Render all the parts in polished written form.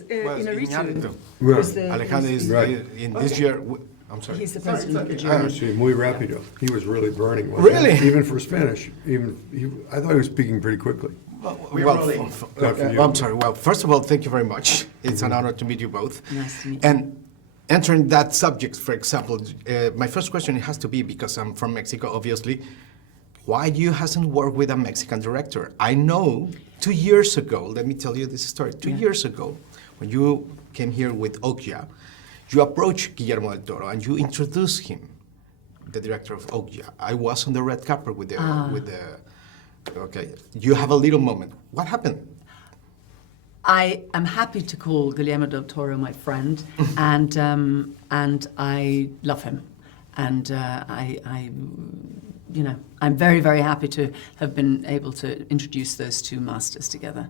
Iñárritu. Right. Alejandro is Right. in this year. I'm sorry. He's the president of the I jury. see, muy rápido. He was really burning. wasn't he? Really? Even for Spanish. I thought he was speaking pretty quickly. I'm sorry. Well, first of all, thank you very much. It's an honor to meet you both. Nice to meet you. And entering that subject, for example, my first question has to be, because I'm from Mexico, obviously, why you hasn't worked with a Mexican director? I know 2 years ago, let me tell you this story. 2 years ago, when you came here with Okja, you approached Guillermo del Toro and you introduced him, the director of Okja. I was on the red carpet with the. Okay, you have a little moment. What happened? I am happy to call Guillermo del Toro my friend, and I love him, and I'm very, very happy to have been able to introduce those two masters together.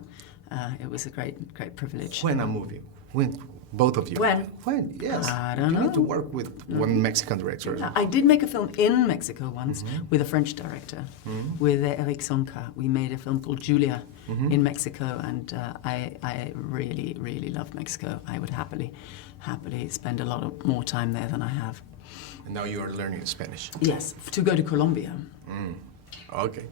It was a great, great privilege. When a movie? When? Both of you? When? When? Yes. I don't You know. need to work with one Mexican director. I did make a film in Mexico once with a French director, with Eric Sonka. We made a film called Julia in Mexico, and I really, really love Mexico. I would happily spend a lot more time there than I have. And now you are learning Spanish. Yes, to go to Colombia. Okay.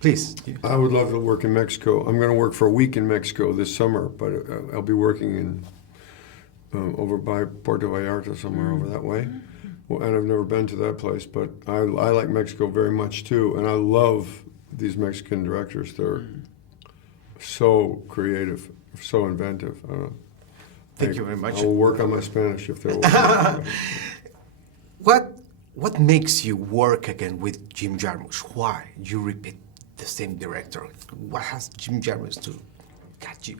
Please. I would love to work in Mexico. I'm going to work for a week in Mexico this summer, but I'll be working in over by Puerto Vallarta, somewhere over that way. Well, and I've never been to that place, but I like Mexico very much too, and I love these Mexican directors. They're so creative, so inventive. Thank you very much. I will work on my Spanish if they're working. What makes you work again with Jim Jarmush? Why you repeat the same director? What has Jim Jarmush to catch you?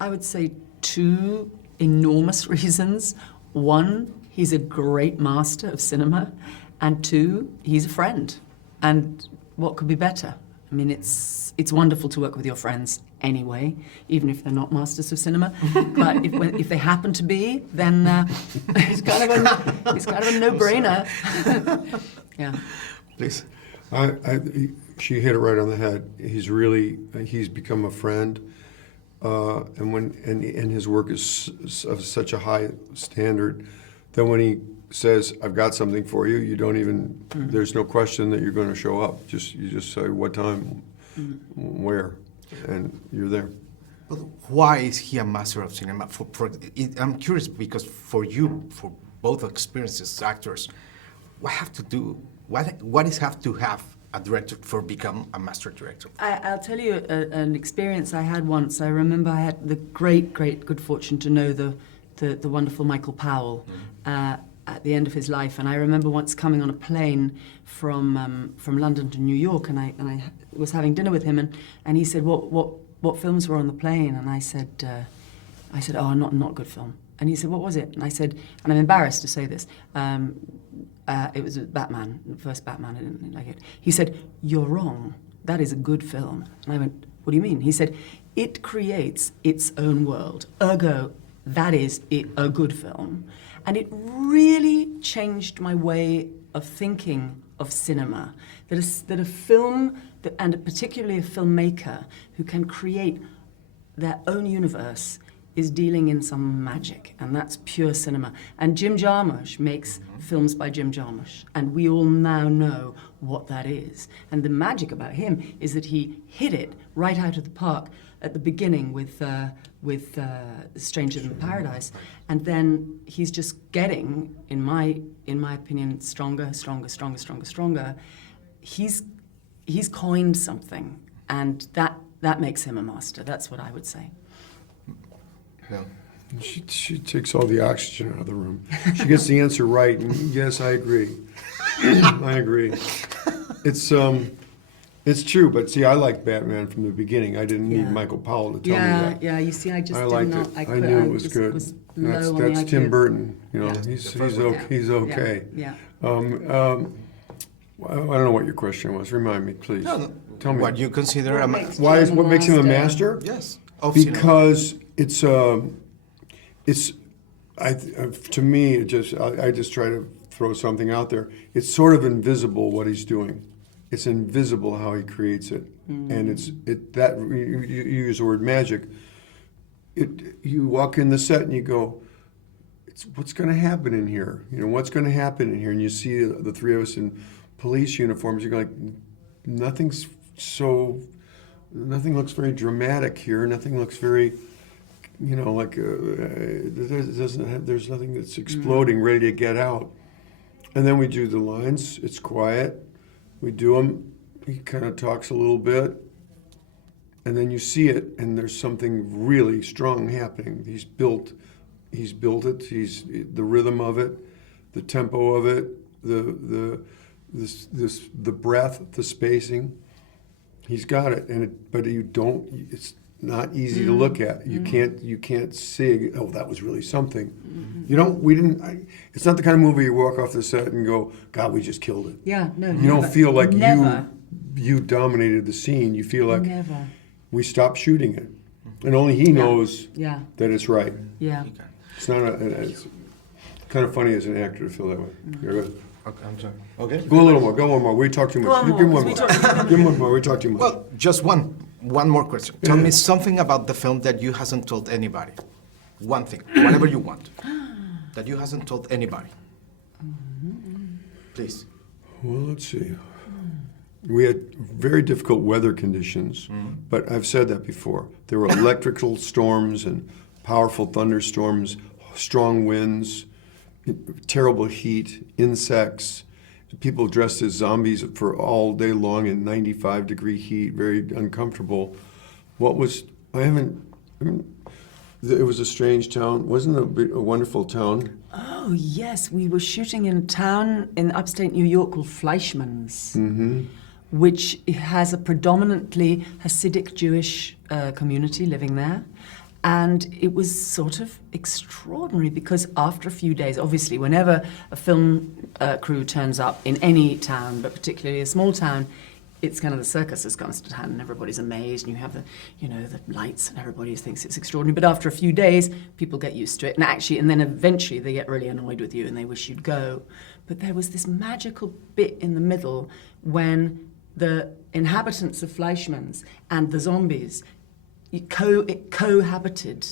I would say two enormous reasons. One, he's a great master of cinema, and two, he's a friend. And what could be better? I mean, it's wonderful to work with your friends anyway, even if they're not masters of cinema. But if they happen to be, then it's kind of a no-brainer. Yeah. Please. She hit it right on the head. He's become a friend, and his work is of such a high standard that when he says, "I've got something for you," you don't even. There's no question that you're going to show up. You just say what time, where, and you're there. But why is he a master of cinema? I'm curious because for you, for both experiences, actors, what have to do? What is have to have a director for become a master director? I'll tell you an experience I had once. I remember I had the great good fortune to know the wonderful Michael Powell at the end of his life, and I remember once coming on a plane from London to New York, and I was having dinner with him, and he said, "What films were on the plane?" And I said, "Oh, not a good film." And he said, "What was it?" And I said, and I'm embarrassed to say this. It was Batman, the first Batman. I didn't like it. He said, "You're wrong. That is a good film." And I went, "What do you mean?" He said, "It creates its own world. Ergo, that is a good film." And it really changed my way of thinking of cinema. That a film, and particularly a filmmaker who can create their own universe, is dealing in some magic, and that's pure cinema. And Jim Jarmush makes films by Jim Jarmush, and we all now know what that is. And the magic about him is that he hit it right out of the park at the beginning with Stranger Than Paradise, and then he's just getting, in my opinion, stronger. He's coined something, and that makes him a master. That's what I would say. No. She takes all the oxygen out of the room. She gets the answer right, and yes, I agree. I agree. It's true, but see, I liked Batman from the beginning. I didn't need Michael Powell to tell me that. Yeah, you see, I just I did liked not. it. I knew it was good. That's Tim Burton. You know, he's okay. Yeah. I don't know what your question was. Remind me, please. No. Tell me. What you consider a master? What makes him a master? Yes. Because to me, I just try to throw something out there. It's sort of invisible what he's doing. It's invisible how he creates it, and you use the word magic. you walk in the set and you go, what's going to happen in here? You know, what's going to happen in here? And you see the three of us in police uniforms. You're like, nothing looks very dramatic here. Nothing looks very, you know, like there's nothing that's exploding, ready to get out. And then we do the lines. It's quiet. We do them. He kind of talks a little bit. And then you see it, and there's something really strong happening. He's built it. He's the rhythm of it, the tempo of it, the breath, the spacing. He's got it, but you don't. It's not easy to look at. You can't see. Oh, that was really something. You don't. We didn't. It's not the kind of movie you walk off the set and go, God, we just killed it. Yeah, no. You don't feel like never. you dominated the scene. You feel like Never. we stopped shooting it, and only he knows that it's right. Yeah. It's not. It's kind of funny as an actor to feel that way. You're good. Okay, I'm sorry. Okay. Go a little more. Go one more. We talk too much. Go on Give him more, one more. 'cause we talk- Give him one more. We talk too much. Well, just one more question. Tell me something about the film that you hasn't told anybody. One thing, whatever you want, that you hasn't told anybody. Please. Well, let's see. We had very difficult weather conditions, but I've said that before. There were electrical storms and powerful thunderstorms, strong winds, terrible heat, insects, people dressed as zombies for all day long in 95-degree heat, very uncomfortable. It was a strange town. Wasn't it a wonderful town? Oh, yes. We were shooting in a town in upstate New York called Fleischmann's, which has a predominantly Hasidic Jewish community living there. And it was sort of extraordinary because after a few days, obviously, whenever a film crew turns up in any town, but particularly a small town, it's kind of the circus has gone to town and everybody's amazed and you have the lights and everybody thinks it's extraordinary. But after a few days, people get used to it. And then eventually they get really annoyed with you and they wish you'd go. But there was this magical bit in the middle when the inhabitants of Fleischmann's and the zombies cohabited,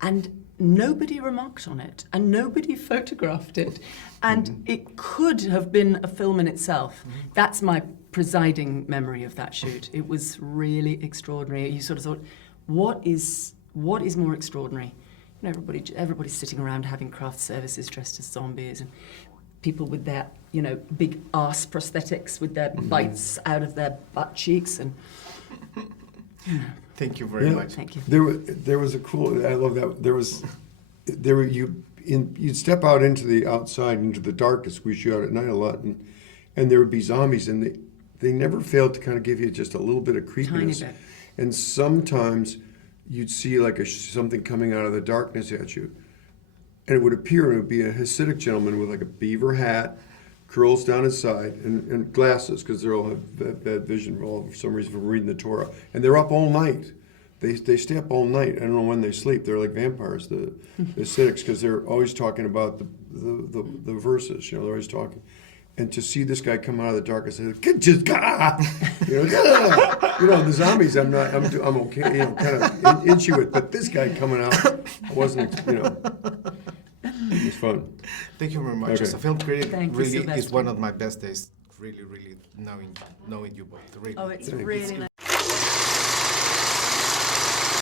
and nobody remarked on it, and nobody photographed it, and it could have been a film in itself. That's my presiding memory of that shoot. It was really extraordinary. You sort of thought, what is more extraordinary? You know, everybody's sitting around having craft services dressed as zombies, and people with their big arse prosthetics with their bites out of their butt cheeks, and Thank you very much. Thank you. There was a cool. I love that. You'd step out into the outside, into the darkness. We shoot at night a lot, and there would be zombies, and they never failed to kind of give you just a little bit of creepiness. Tiny bit. And sometimes you'd see like something coming out of the darkness at you, and it would appear, and it would be a Hasidic gentleman with like a beaver hat, curls down his side, and glasses, because they all have bad vision for some reason from reading the Torah. And they're up all night. They stay up all night. I don't know when they sleep. They're like vampires, the Hasidics, because they're always talking about the verses. They're always talking. And to see this guy come out of the darkness and say, the zombies, I'm okay, kind of into it. But this guy coming out, I wasn't, It was fun. Thank you very much. Okay. As a film critic, Thank you, really is Silvestre. one of my best days. Really, really knowing you both. Really. Oh, it's Thank you. really nice.